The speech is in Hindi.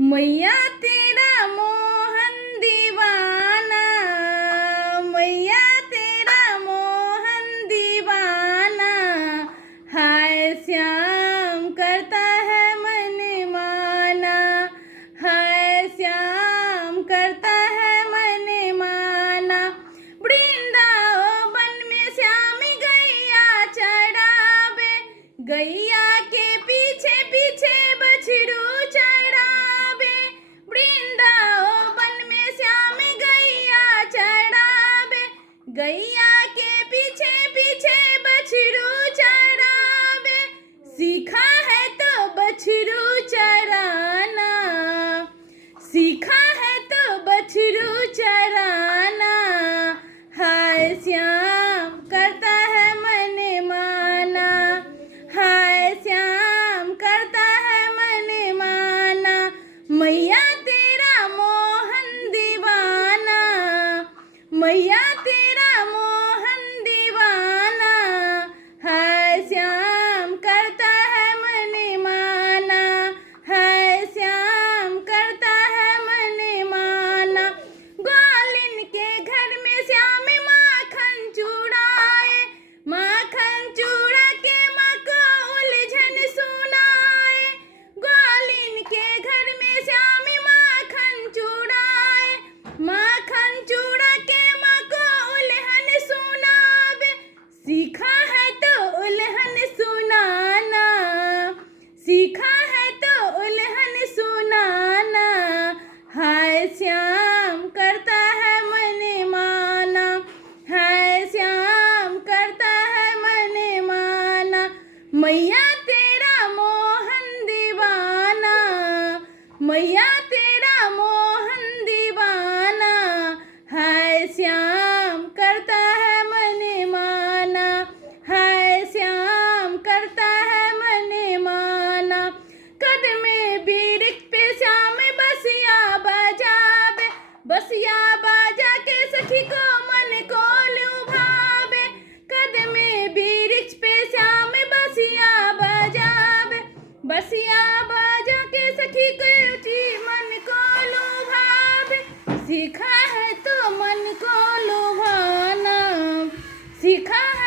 मैया तेरा मोहन दीवाना, मैया तेरा मोहन दीवाना, हाय श्याम करता है मन माना, हाय श्याम करता है मन माना। वृंदावन में श्याम गैया चरावे, गैया के पीछे पीछे बछरू चरावे। वृंदावन में श्याम गैया चरावे, गैया के पीछे पीछे बछरू चरावे। सीखा है तो बछरू चराना, सीखा है तो बछरू चराना, हाय श्याम करता है मन माना, हाय श्याम करता है मन माना। मैया तेरा मोहन दीवाना, मैया तेरा मोहन दीवाना, हाय श्याम करता है मन माना, हाय श्याम करता है मन माना। ग्वालिन के घर में श्याम माखन चुराए, माखन चूड़ा के माँ को उलझन सुनाए। ग्वालिन के घर में श्याम माखन चुराए, माखन चूड़ा के माँ को उलझन सुनावे। सीखा है तो उलझन सुनाना, सीखा है तो उलझन सुनाना, हाय श्याम करता है मन माना, हाय श्याम करता है मन माना। मैया तेरा मोहन दीवाना, मैया तेरा मोहन दीवाना, हाय श्याम करता है मन माना, हाय श्याम करता है मन माना। कदमे वृक्ष पे श्याम बसिया बजावे, बसिया बाजा के सखी को मन को लुभावे। कदमे वृक्ष पे श्याम बसिया बजावे, बसिया बाजा के सखी को मन को लुभावे। सीखा है तो मन को लुभाना, सीखा है